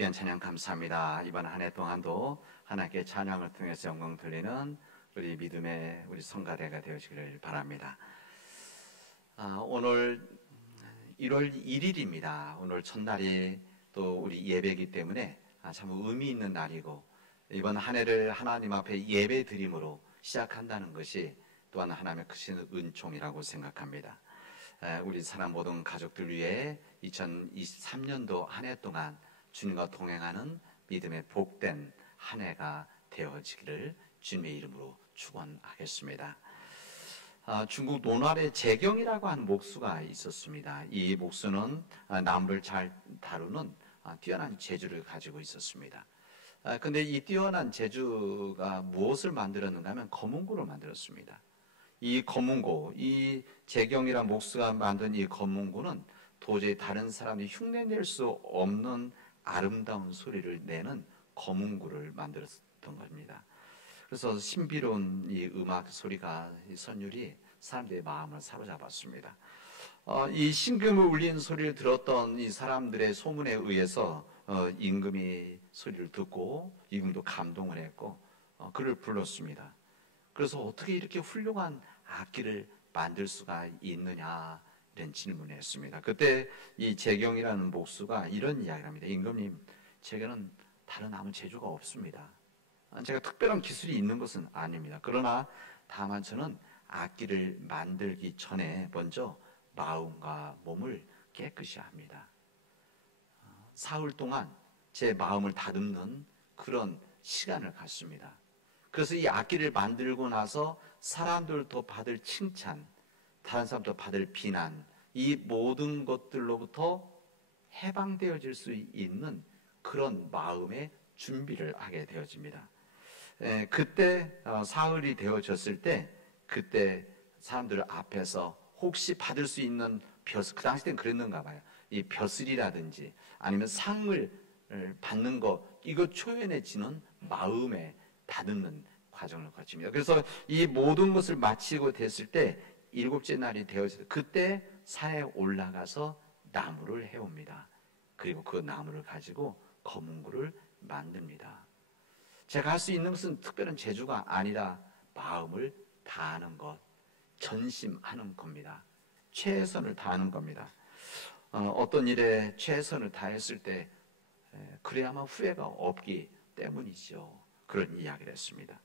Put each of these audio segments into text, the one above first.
귀한 찬양 감사합니다. 이번 한 해 동안도 하나님께 찬양을 통해서 영광 돌리는 우리 믿음의 우리 성가대가 되시기를 바랍니다. 오늘 1월 1일입니다. 오늘 첫날이 또 우리 예배이기 때문에 참 의미 있는 날이고, 이번 한 해를 하나님 앞에 예배 드림으로 시작한다는 것이 또한 하나님의 크신 은총이라고 생각합니다. 우리 사람 모든 가족들 위해 2023년도 한 해 동안 주님과 동행하는 믿음의 복된 한 해가 되어지기를 주님의 이름으로 축원하겠습니다. 중국 논활의 재경이라고 하는 목수가 있었습니다. 이 목수는 나무를 잘 다루는 뛰어난 재주를 가지고 있었습니다. 근데 이 뛰어난 재주가 무엇을 만들었는가 하면 검은고를 만들었습니다. 이 검은고, 이 재경이란 목수가 만든 이 검은고는 도저히 다른 사람이 흉내낼 수 없는 아름다운 소리를 내는 검은고를 만들었던 겁니다. 그래서 신비로운 이 음악 소리가, 이 선율이 사람들의 마음을 사로잡았습니다. 이 신금을 울리는 소리를 들었던 이 사람들의 소문에 의해서 임금이 소리를 듣고 임금도 감동을 했고 그를 불렀습니다. 그래서 어떻게 이렇게 훌륭한 악기를 만들 수가 있느냐, 이런 질문을 했습니다. 그때 이 재경이라는 목수가 이런 이야기를 합니다. 임금님, 제게는 다른 아무 재주가 없습니다. 제가 특별한 기술이 있는 것은 아닙니다. 그러나 다만 저는 악기를 만들기 전에 먼저 마음과 몸을 깨끗이 합니다. 사흘 동안 제 마음을 다듬는 그런 시간을 갖습니다. 그래서 이 악기를 만들고 나서 사람들도 받을 칭찬, 다른 사람도 받을 비난, 이 모든 것들로부터 해방되어질 수 있는 그런 마음의 준비를 하게 되어집니다. 그때 사흘이 되어졌을 때, 그때 사람들 앞에서 혹시 받을 수 있는 벼슬, 그 당시 때는 그랬는가 봐요. 이 벼슬이라든지 아니면 상을 받는 거, 이거 초연해지는 마음에 다듬는 과정을 거칩니다. 그래서 이 모든 것을 마치고 됐을 때 7째 날이 되어서 그때 산에 올라가서 나무를 해옵니다. 그리고 그 나무를 가지고 검은고를 만듭니다. 제가 할 수 있는 것은 특별한 재주가 아니라 마음을 다하는 것, 전심하는 겁니다. 최선을 다하는 겁니다. 어떤 일에 최선을 다했을 때 그래야만 후회가 없기 때문이죠. 그런 이야기를 했습니다.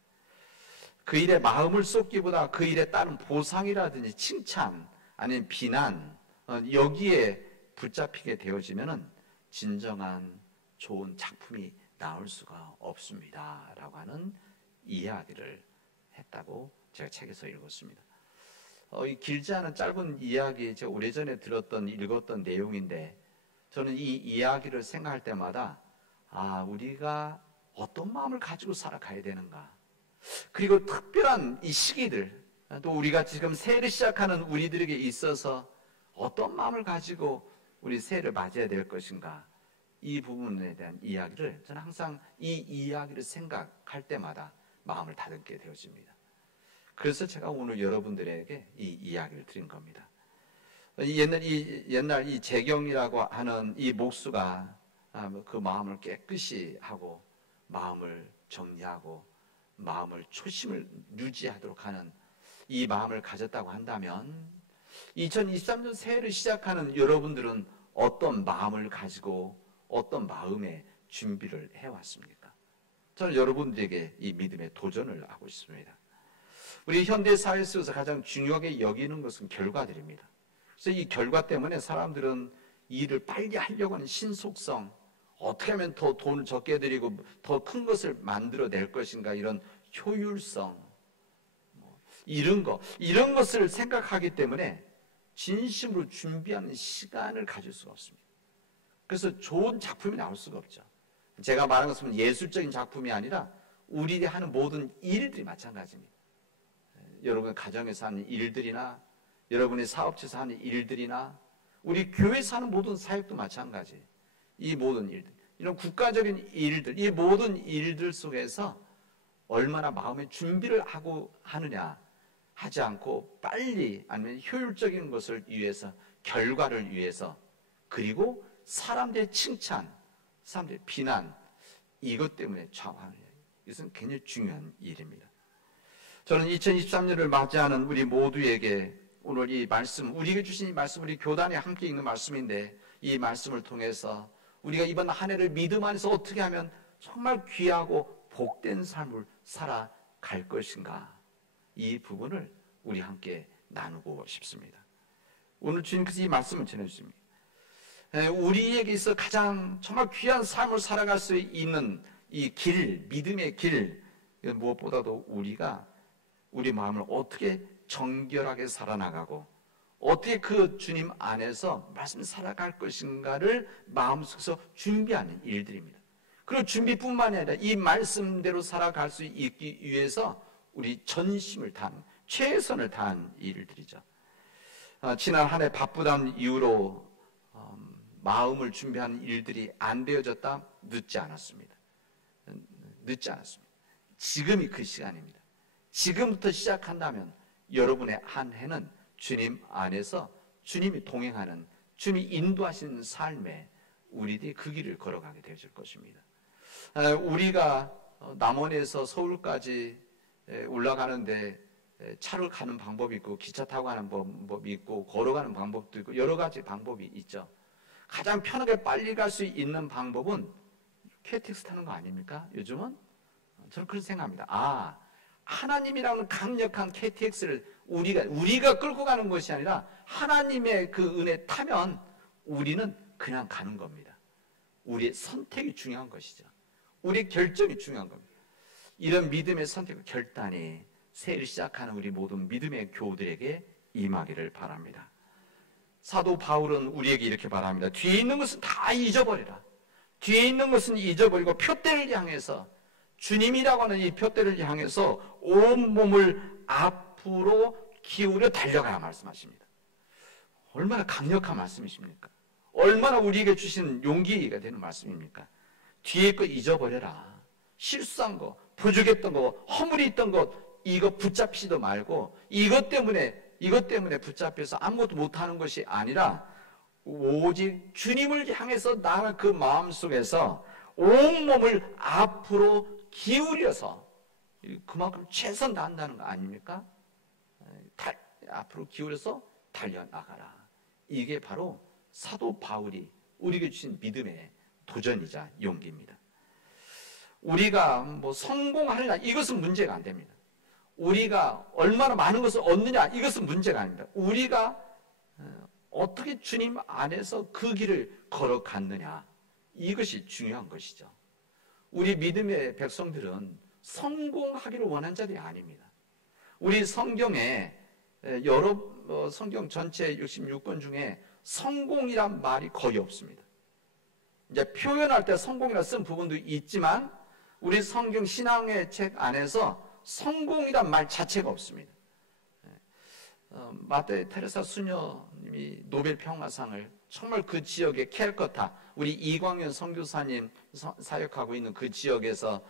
그 일에 마음을 쏟기보다 그 일에 따른 보상이라든지 칭찬, 아니면 비난, 여기에 붙잡히게 되어지면은 진정한 좋은 작품이 나올 수가 없습니다. 라고 하는 이야기를 했다고 제가 책에서 읽었습니다. 이 길지 않은 짧은 이야기, 제가 오래전에 읽었던 내용인데, 저는 이 이야기를 생각할 때마다 우리가 어떤 마음을 가지고 살아가야 되는가, 그리고 특별한 이 시기들, 또 우리가 지금 새해를 시작하는 우리들에게 있어서 어떤 마음을 가지고 우리 새해를 맞이해야 될 것인가, 이 부분에 대한 이야기를 저는 항상 이 이야기를 생각할 때마다 마음을 다듬게 되어집니다. 그래서 제가 오늘 여러분들에게 이 이야기를 드린 겁니다. 옛날 이 재경이라고 하는 이 목수가 그 마음을 깨끗이 하고 마음을 정리하고 마음을 초심을 유지하도록 하는 이 마음을 가졌다고 한다면 2023년 새해를 시작하는 여러분들은 어떤 마음을 가지고 어떤 마음의 준비를 해왔습니까? 저는 여러분들에게 이 믿음의 도전을 하고 있습니다. 우리 현대 사회 속에서 가장 중요하게 여기는 것은 결과들입니다. 그래서 이 결과 때문에 사람들은 이 일을 빨리 하려고 하는 신속성, 어떻게 하면 더 돈을 적게 들이고 더 큰 것을 만들어낼 것인가, 이런 효율성, 이런 것을 생각하기 때문에 진심으로 준비하는 시간을 가질 수가 없습니다. 그래서 좋은 작품이 나올 수가 없죠. 제가 말한 것은 예술적인 작품이 아니라 우리들이 하는 모든 일들이 마찬가지입니다. 여러분 가정에서 하는 일들이나 여러분의 사업체에서 하는 일들이나 우리 교회에서 하는 모든 사역도 마찬가지. 이 모든 일들, 이런 국가적인 일들, 이 모든 일들 속에서 얼마나 마음의 준비를 하고 하느냐, 하지 않고 빨리, 아니면 효율적인 것을 위해서, 결과를 위해서, 그리고 사람들의 칭찬, 사람들의 비난, 이것 때문에 좌우하느냐. 이것은 굉장히 중요한 일입니다. 저는 2023년을 맞이하는 우리 모두에게 오늘 이 말씀, 우리에게 주신 이 말씀, 우리 교단에 함께 읽는 말씀인데, 이 말씀을 통해서 우리가 이번 한 해를 믿음 안에서 어떻게 하면 정말 귀하고 복된 삶을 살아갈 것인가, 이 부분을 우리 함께 나누고 싶습니다. 오늘 주님께서 이 말씀을 전해주십니다. 우리에게 있어 가장 정말 귀한 삶을 살아갈 수 있는 이 길, 믿음의 길, 무엇보다도 우리가 우리 마음을 어떻게 정결하게 살아나가고 어떻게 그 주님 안에서 말씀 살아갈 것인가를 마음속에서 준비하는 일들입니다. 그리고 준비뿐만 아니라 이 말씀대로 살아갈 수 있기 위해서 우리 전심을 다한, 최선을 다한 일들이죠. 지난 한 해 바쁘다는 이유로 마음을 준비하는 일들이 안 되어졌다? 늦지 않았습니다. 늦지 않았습니다. 지금이 그 시간입니다. 지금부터 시작한다면 여러분의 한 해는 주님 안에서 주님이 동행하는, 주님이 인도하시는 삶에 우리들이 그 길을 걸어가게 되어질 것입니다. 우리가 남원에서 서울까지 올라가는데 차로 가는 방법이 있고 기차 타고 가는 방법이 있고 걸어가는 방법도 있고 여러 가지 방법이 있죠. 가장 편하게 빨리 갈 수 있는 방법은 KTX 타는 거 아닙니까? 요즘은? 저는 그렇게 생각합니다. 하나님이라는 강력한 KTX를 우리가 끌고 가는 것이 아니라 하나님의 그 은혜 타면 우리는 그냥 가는 겁니다. 우리의 선택이 중요한 것이죠. 우리의 결정이 중요한 겁니다. 이런 믿음의 선택과 결단이 새해를 시작하는 우리 모든 믿음의 교우들에게 임하기를 바랍니다. 사도 바울은 우리에게 이렇게 말합니다. 뒤에 있는 것은 다 잊어버리라. 뒤에 있는 것은 잊어버리고 표대를 향해서, 주님이라고 하는 이 표대를 향해서 온 몸을 앞으로 기울여 달려가라 말씀하십니다. 얼마나 강력한 말씀이십니까? 얼마나 우리에게 주신 용기가 되는 말씀입니까? 뒤에 거 잊어버려라. 실수한 거, 부족했던 거, 허물이 있던 것, 이거 붙잡히지도 말고 이것 때문에 붙잡혀서 아무것도 못하는 것이 아니라 오직 주님을 향해서 나아갈 그 마음속에서 온몸을 앞으로 기울여서, 그만큼 최선 다한다는 거 아닙니까? 앞으로 기울여서 달려나가라. 이게 바로 사도 바울이 우리에게 주신 믿음의 도전이자 용기입니다. 우리가 성공하느냐, 이것은 문제가 안 됩니다. 우리가 얼마나 많은 것을 얻느냐, 이것은 문제가 아닙니다. 우리가 어떻게 주님 안에서 그 길을 걸어갔느냐, 이것이 중요한 것이죠. 우리 믿음의 백성들은 성공하기를 원한 자들이 아닙니다. 우리 성경에 여러 성경 전체 66권 중에 성공이란 말이 거의 없습니다. 이제 표현할 때 성공이라 쓴 부분도 있지만 우리 성경 신앙의 책 안에서 성공이란 말 자체가 없습니다. 마테 테레사 수녀님이 노벨 평화상을 정말 그 지역의 캘커타, 우리 이광현 선교사님 사역하고 있는 그 지역에서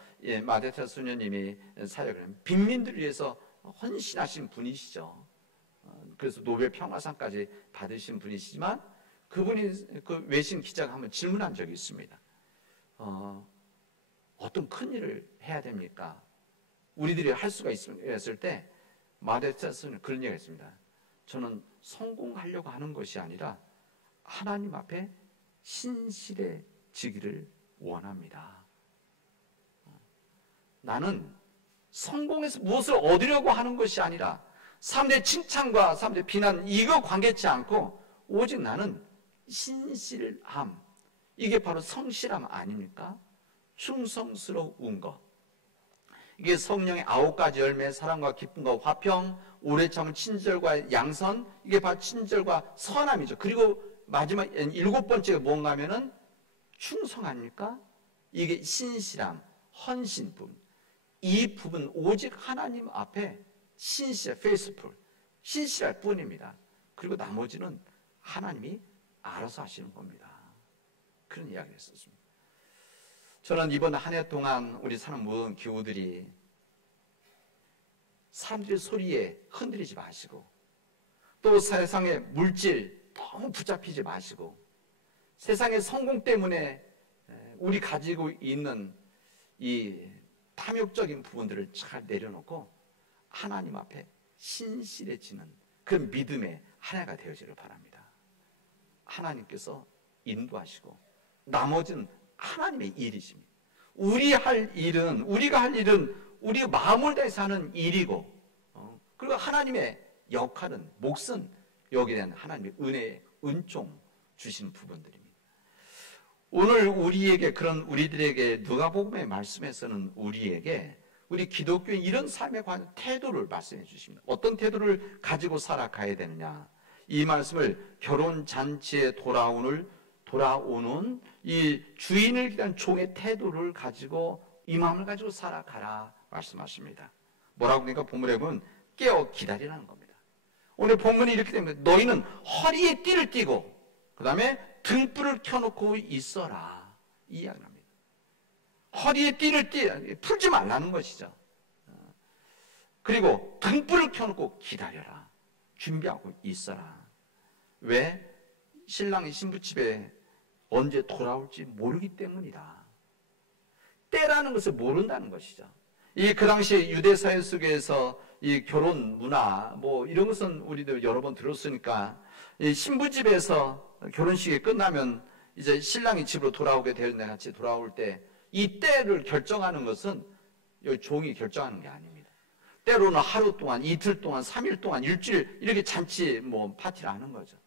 마테 테레사 수녀님이 사역을 합니다. 빈민들을 위해서 헌신하신 분이시죠. 그래서 노벨 평화상까지 받으신 분이시지만 그분이 그 외신 기자가 한번 질문한 적이 있습니다. 어떤 큰 일을 해야 됩니까? 우리들이 할 수가 있을 때 마데스는 그런 얘기가 있습니다. 저는 성공하려고 하는 것이 아니라 하나님 앞에 신실해지기를 원합니다. 나는 성공해서 무엇을 얻으려고 하는 것이 아니라 사람들의 칭찬과 사람들의 비난, 이거 관계치 않고 오직 나는 신실함, 이게 바로 성실함 아닙니까? 충성스러운 것. 이게 성령의 9가지 열매, 사랑과 기쁨과 화평, 오래 참은 친절과 양선, 이게 바로 친절과 선함이죠. 그리고 마지막 7번째가 뭔가 하면은 충성 아닙니까? 이게 신실함, 헌신 부분. 이 부분 오직 하나님 앞에 faithful, 신실할 뿐입니다. 그리고 나머지는 하나님이 알아서 하시는 겁니다. 그런 이야기를 했었습니다. 저는 이번 한 해 동안 우리 사는 모든 교우들이 사람들의 소리에 흔들리지 마시고, 또 세상의 물질 너무 붙잡히지 마시고, 세상의 성공 때문에 우리 가지고 있는 이 탐욕적인 부분들을 잘 내려놓고 하나님 앞에 신실해지는 그런 믿음의 한 해가 되어지를 바랍니다. 하나님께서 인도하시고 나머지는 하나님의 일이십니다. 우리가 할 일은 우리 마음을 다해서 하는 일이고, 그리고 하나님의 역할은, 몫은 여기에 대한 하나님의 은혜의 은총 주신 부분들입니다. 오늘 우리들에게 누가복음의 말씀에서는 우리 기독교인 이런 삶에 관한 태도를 말씀해 주십니다. 어떤 태도를 가지고 살아가야 되느냐, 이 말씀을 결혼 잔치에 돌아오는 이 주인을 기다리는 종의 태도를 가지고, 이 마음을 가지고 살아가라 말씀하십니다. 뭐라고 그러니까 본문에 보면 깨어 기다리라는 겁니다. 오늘 본문이 이렇게 됩니다. 너희는 허리에 띠를 띠고 그 다음에 등불을 켜놓고 있어라, 이 이야기를 합니다. 허리에 띠를 풀지 말라는 것이죠. 그리고 등불을 켜놓고 기다려라, 준비하고 있어라. 왜? 신랑이 신부집에 언제 돌아올지 모르기 때문이다. 때라는 것을 모른다는 것이죠. 그 당시 유대 사회 속에서 이 결혼 문화 이런 것은 우리도 여러 번 들었으니까, 이 신부집에서 결혼식이 끝나면 이제 신랑이 집으로 돌아오게 되는데, 같이 돌아올 때 이 때를 결정하는 것은 이 종이 결정하는 게 아닙니다. 때로는 하루 동안, 이틀 동안, 3일 동안, 일주일 이렇게 잔치 파티를 하는 거죠.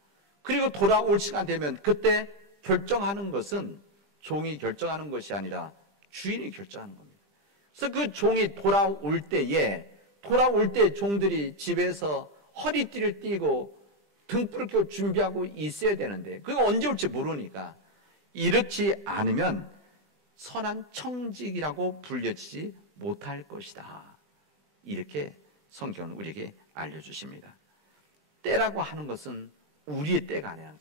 그리고 돌아올 시간 되면 그때 결정하는 것은 종이 결정하는 것이 아니라 주인이 결정하는 겁니다. 그래서 그 종이 돌아올 때 종들이 집에서 허리띠를 띠고 등불을 켜고 준비하고 있어야 되는데, 그게 언제 올지 모르니까, 이렇지 않으면 선한 청직이라고 불려지지 못할 것이다. 이렇게 성경은 우리에게 알려주십니다. 때라고 하는 것은 우리의 때가 아니라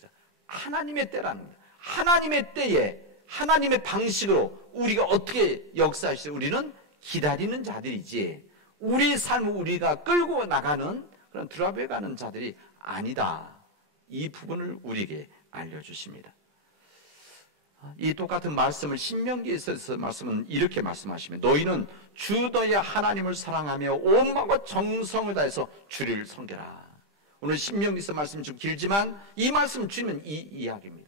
하나님의 때라는 겁니다. 하나님의 때에 하나님의 방식으로 우리가 어떻게 역사하시죠? 우리는 기다리는 자들이지, 우리의 삶을 우리가 끌고 나가는 그런 드라이브에 가는 자들이 아니다. 이 부분을 우리에게 알려주십니다. 이 똑같은 말씀을 신명기에서 말씀은 이렇게 말씀하십니다. 너희는 주 너희 하나님을 사랑하며 온 마음과 정성을 다해서 주를 섬겨라. 오늘 신명기에서 말씀이 좀 길지만 이 말씀을 주는 이 이야기입니다.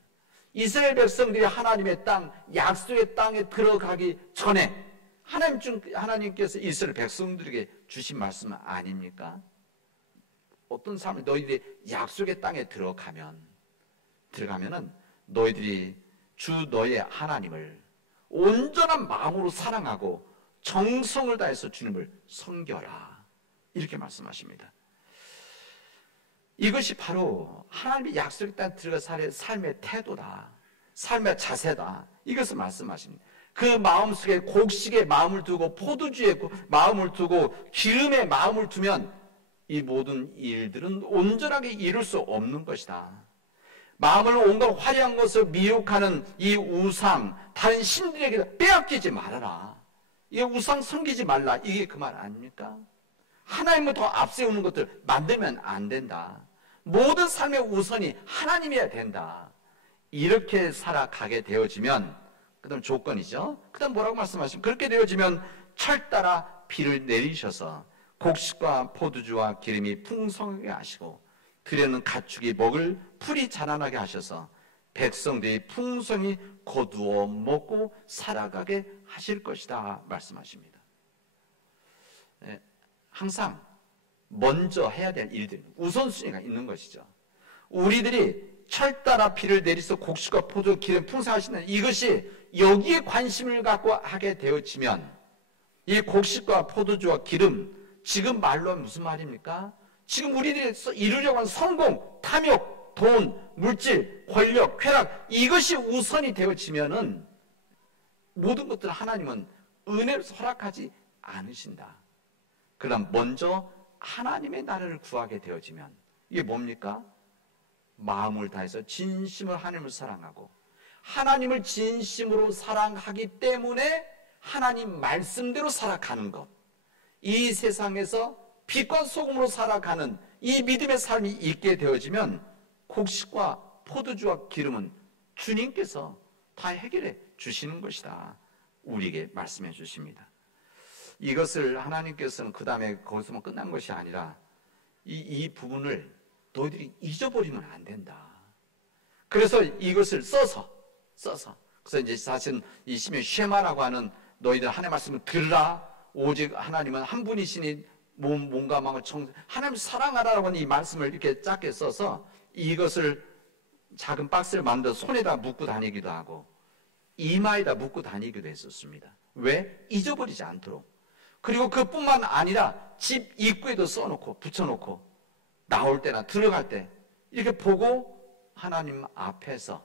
이스라엘 백성들이 하나님의 땅, 약속의 땅에 들어가기 전에 하나님께서 이스라엘 백성들에게 주신 말씀 아닙니까? 어떤 삶을, 너희들이 약속의 땅에 들어가면은 너희들이 주 너의 하나님을 온전한 마음으로 사랑하고 정성을 다해서 주님을 섬겨라, 이렇게 말씀하십니다. 이것이 바로 하나님의 약속의 땅에 들어가 살 삶의 태도다, 삶의 자세다, 이것을 말씀하십니다. 그 마음속에 곡식에 마음을 두고 포도주에 마음을 두고 기름에 마음을 두면 이 모든 일들은 온전하게 이룰 수 없는 것이다. 마음을 온갖 화려한 것을 미혹하는 이 우상, 다른 신들에게 빼앗기지 말아라. 이게 우상 섬기지 말라, 이게 그 말 아닙니까? 하나님을 더 앞세우는 것들 만들면 안 된다. 모든 삶의 우선이 하나님이어야 된다. 이렇게 살아가게 되어지면, 그 다음 조건이죠. 그 다음 뭐라고 말씀하시면, 그렇게 되어지면 철 따라 비를 내리셔서 곡식과 포도주와 기름이 풍성하게 하시고 들에는 가축이 먹을 풀이 자라나게 하셔서 백성들이 풍성히 거두어 먹고 살아가게 하실 것이다 말씀하십니다. 항상 먼저 해야 될 일들, 우선순위가 있는 것이죠. 우리들이 철 따라 비를 내리서 곡식과 포도, 기름 풍성하시는 이것이 여기에 관심을 갖고 하게 되어지면, 이 곡식과 포도주와 기름, 지금 말로 하면 무슨 말입니까? 지금 우리들이 이루려고 하는 성공, 탐욕, 돈, 물질, 권력, 쾌락, 이것이 우선이 되어지면은 모든 것들을 하나님은 은혜로 허락하지 않으신다. 그럼 먼저 하나님의 나라를 구하게 되어지면 이게 뭡니까? 마음을 다해서 진심으로 하나님을 사랑하고, 하나님을 진심으로 사랑하기 때문에 하나님 말씀대로 살아가는 것, 이 세상에서 빛과 소금으로 살아가는 이 믿음의 삶이 있게 되어지면 곡식과 포도주와 기름은 주님께서 다 해결해 주시는 것이다. 우리에게 말씀해 주십니다. 이것을 하나님께서는 그 다음에 거기서만 끝난 것이 아니라 이 부분을 너희들이 잊어버리면 안 된다. 그래서 이것을 써서 그래서 이제 사실 이 시면 쉐마라고 하는 너희들 하나님의 말씀을 들으라. 오직 하나님은 한 분이시니 몸과 마음을 하나님 사랑하라고 하는 이 말씀을 이렇게 작게 써서 이것을 작은 박스를 만들어 손에다 묶고 다니기도 하고 이마에다 묶고 다니기도 했었습니다. 왜? 잊어버리지 않도록. 그리고 그뿐만 아니라 집 입구에도 써놓고 붙여놓고 나올 때나 들어갈 때 이렇게 보고 하나님 앞에서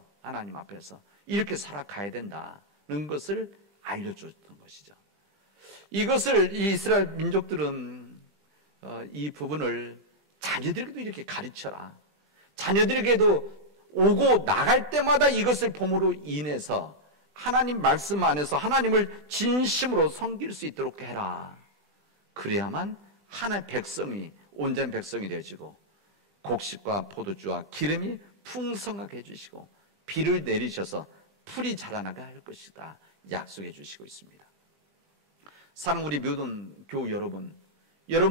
이렇게 살아가야 된다는 것을 알려줬던 것이죠. 이것을 이스라엘 민족들은 이 부분을 자녀들에게도 이렇게 가르쳐라. 자녀들에게도 오고 나갈 때마다 이것을 봄으로 인해서 하나님 말씀 안에서 하나님을 진심으로 섬길 수 있도록 해라. 그래야만 하나의 백성이 온전한 백성이 되어지고 곡식과 포도주와 기름이 풍성하게 해주시고 비를 내리셔서 풀이 자라나게 할 것이다 약속해 주시고 있습니다. 사랑 우리 모든 교우 여러분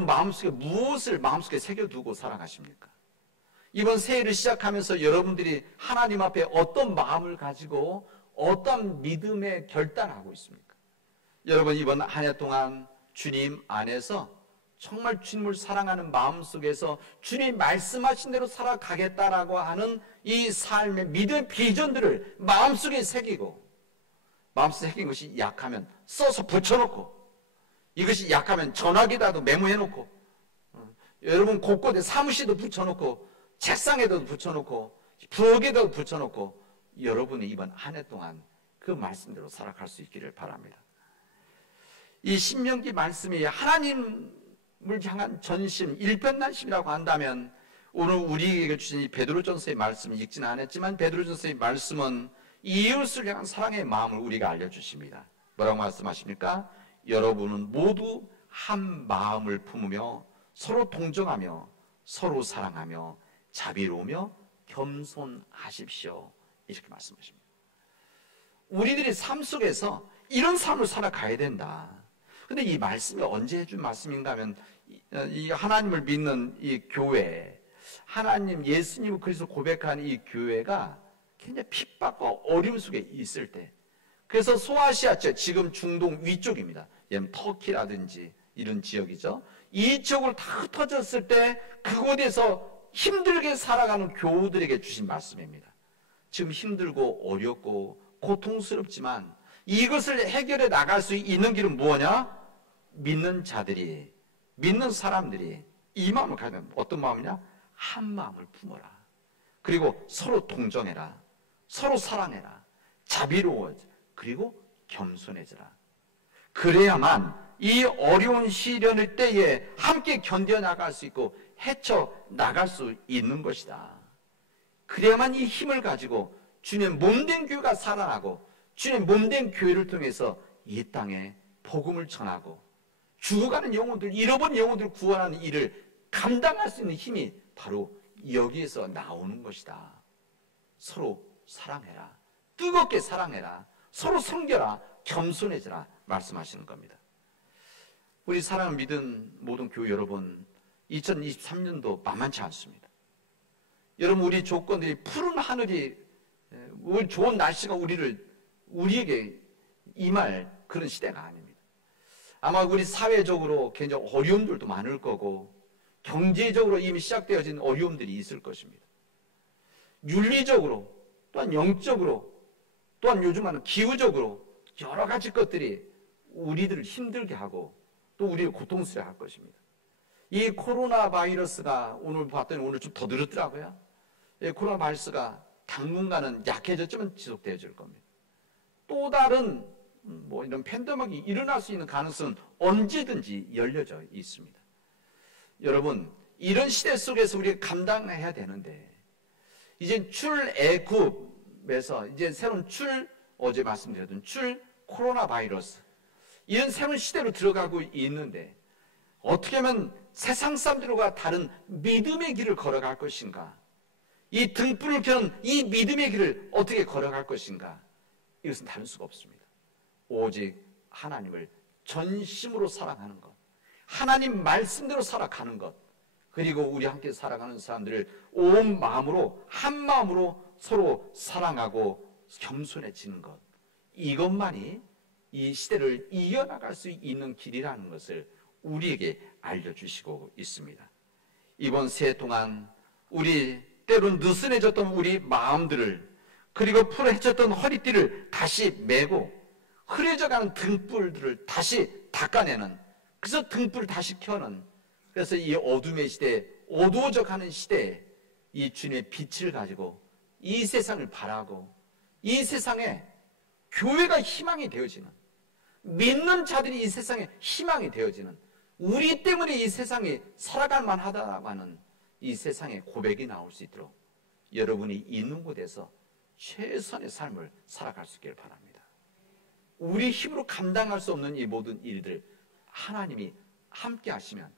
마음속에 무엇을 마음속에 새겨두고 살아가십니까? 이번 새해를 시작하면서 여러분들이 하나님 앞에 어떤 마음을 가지고 어떤 믿음의 결단을 하고 있습니까? 여러분 이번 한 해 동안 주님 안에서 정말 주님을 사랑하는 마음속에서 주님 말씀하신 대로 살아가겠다라고 하는 이 삶의 믿음의 비전들을 마음속에 새기고 마음속에 새긴 것이 약하면 써서 붙여놓고 이것이 약하면 전화기에다도 메모해놓고 여러분 곳곳에 사무실에도 붙여놓고 책상에도 붙여놓고 부엌에도 붙여놓고 여러분이 이번 한 해 동안 그 말씀대로 살아갈 수 있기를 바랍니다. 이 신명기 말씀이 하나님을 향한 전심, 일편단심이라고 한다면 오늘 우리에게 주신 이 베드로전서의 말씀을 읽지는 않았지만 베드로전서의 말씀은 이웃을 향한 사랑의 마음을 우리가 알려주십니다. 뭐라고 말씀하십니까? 여러분은 모두 한 마음을 품으며 서로 동정하며 서로 사랑하며 자비로우며 겸손하십시오. 이렇게 말씀하십니다. 우리들이 삶 속에서 이런 삶을 살아가야 된다. 근데 이 말씀이 언제 해준 말씀인가 하면 이 하나님을 믿는 이 교회, 하나님 예수님을 그리스도 고백하는 이 교회가 굉장히 핍박과 어려움 속에 있을 때, 그래서 소아시아쪽, 지금 중동 위쪽입니다. 예를 들면 터키라든지 이런 지역이죠. 이쪽으로 다 흩어졌을 때 그곳에서 힘들게 살아가는 교우들에게 주신 말씀입니다. 지금 힘들고 어렵고 고통스럽지만 이것을 해결해 나갈 수 있는 길은 뭐냐? 믿는 자들이, 믿는 사람들이 이 마음을 가지면 어떤 마음이냐? 한 마음을 품어라. 그리고 서로 동정해라. 서로 사랑해라. 자비로워져. 그리고 겸손해져라. 그래야만 이 어려운 시련의 때에 함께 견뎌나갈 수 있고 헤쳐나갈 수 있는 것이다. 그래야만 이 힘을 가지고 주님의 몸된 교회가 살아나고 주님의 몸된 교회를 통해서 이 땅에 복음을 전하고 죽어가는 영혼들, 잃어버린 영혼들을 구원하는 일을 감당할 수 있는 힘이 바로 여기에서 나오는 것이다. 서로 사랑해라. 뜨겁게 사랑해라. 서로 섬겨라. 겸손해져라. 말씀하시는 겁니다. 우리 사랑을 믿은 모든 교회 여러분, 2023년도 만만치 않습니다. 여러분, 우리 조건들이 푸른 하늘이, 좋은 날씨가 우리에게 임할 그런 시대가 아닙니다. 아마 우리 사회적으로 굉장히 어려움들도 많을 거고 경제적으로 이미 시작되어진 어려움들이 있을 것입니다. 윤리적으로 또한 영적으로 또한 요즘은 기후적으로 여러 가지 것들이 우리들을 힘들게 하고 또 우리를 고통스러워 할 것입니다. 이 코로나 바이러스가 오늘 봤더니 오늘 좀 더 늘었더라고요. 코로나 바이러스가 당분간은 약해졌지만 지속되어질 겁니다. 또 다른 이런 팬데믹이 일어날 수 있는 가능성은 언제든지 열려져 있습니다. 여러분, 이런 시대 속에서 우리가 감당해야 되는데 이제 출애굽에서 이제 새로운 어제 말씀드렸던 코로나 바이러스 이런 새로운 시대로 들어가고 있는데 어떻게 하면 세상 사람들과 다른 믿음의 길을 걸어갈 것인가? 이 등불을 켜는 이 믿음의 길을 어떻게 걸어갈 것인가? 이것은 다를 수가 없습니다. 오직 하나님을 전심으로 사랑하는 것, 하나님 말씀대로 살아가는 것, 그리고 우리 함께 살아가는 사람들을 온 마음으로 한 마음으로 서로 사랑하고 겸손해지는 것, 이것만이 이 시대를 이겨나갈 수 있는 길이라는 것을 우리에게 알려주시고 있습니다. 이번 새해 동안 우리 때론 느슨해졌던 우리 마음들을, 그리고 풀어헤쳤던 허리띠를 다시 메고 흐려져가는 등불들을 다시 닦아내는, 그래서 등불을 다시 켜는, 그래서 이 어둠의 시대, 어두워져 가는 시대에 이 주님의 빛을 가지고 이 세상을 바라고 이 세상에 교회가 희망이 되어지는, 믿는 자들이 이 세상에 희망이 되어지는, 우리 때문에 이 세상이 살아갈 만하다고 하는 이 세상에 고백이 나올 수 있도록 여러분이 있는 곳에서 최선의 삶을 살아갈 수 있기를 바랍니다. 우리 힘으로 감당할 수 없는 이 모든 일들 하나님이 함께 하시면,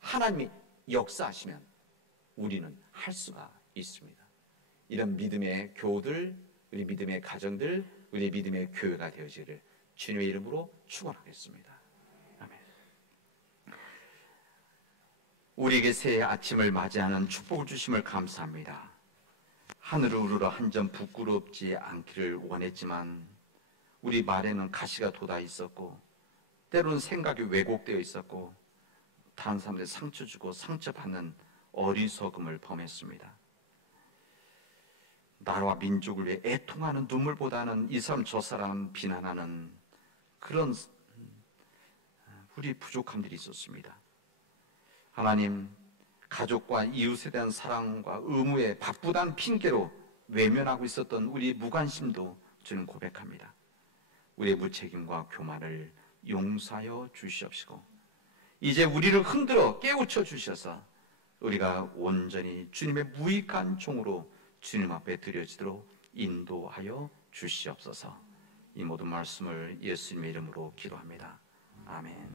하나님이 역사하시면 우리는 할 수가 있습니다. 이런 믿음의 교우들, 우리 믿음의 가정들, 우리 믿음의 교회가 되어지기를 주님의 이름으로 축원하겠습니다. 아멘. 우리에게 새해 아침을 맞이하는 축복을 주심을 감사합니다. 하늘을 우러러 한 점 부끄럽지 않기를 원했지만 우리 말에는 가시가 돋아 있었고, 때로는 생각이 왜곡되어 있었고, 다른 사람들 상처 주고 상처받는 어리석음을 범했습니다. 나라와 민족을 위해 애통하는 눈물보다는 이 사람 저 사람 비난하는 그런 우리 부족함들이 있었습니다. 하나님, 가족과 이웃에 대한 사랑과 의무에 바쁘다는 핑계로 외면하고 있었던 우리 무관심도 주는 고백합니다. 우리의 무책임과 교만을 용서하여 주시옵시고, 이제 우리를 흔들어 깨우쳐 주셔서 우리가 온전히 주님의 무익한 종으로 주님 앞에 드려지도록 인도하여 주시옵소서. 이 모든 말씀을 예수님의 이름으로 기도합니다. 아멘.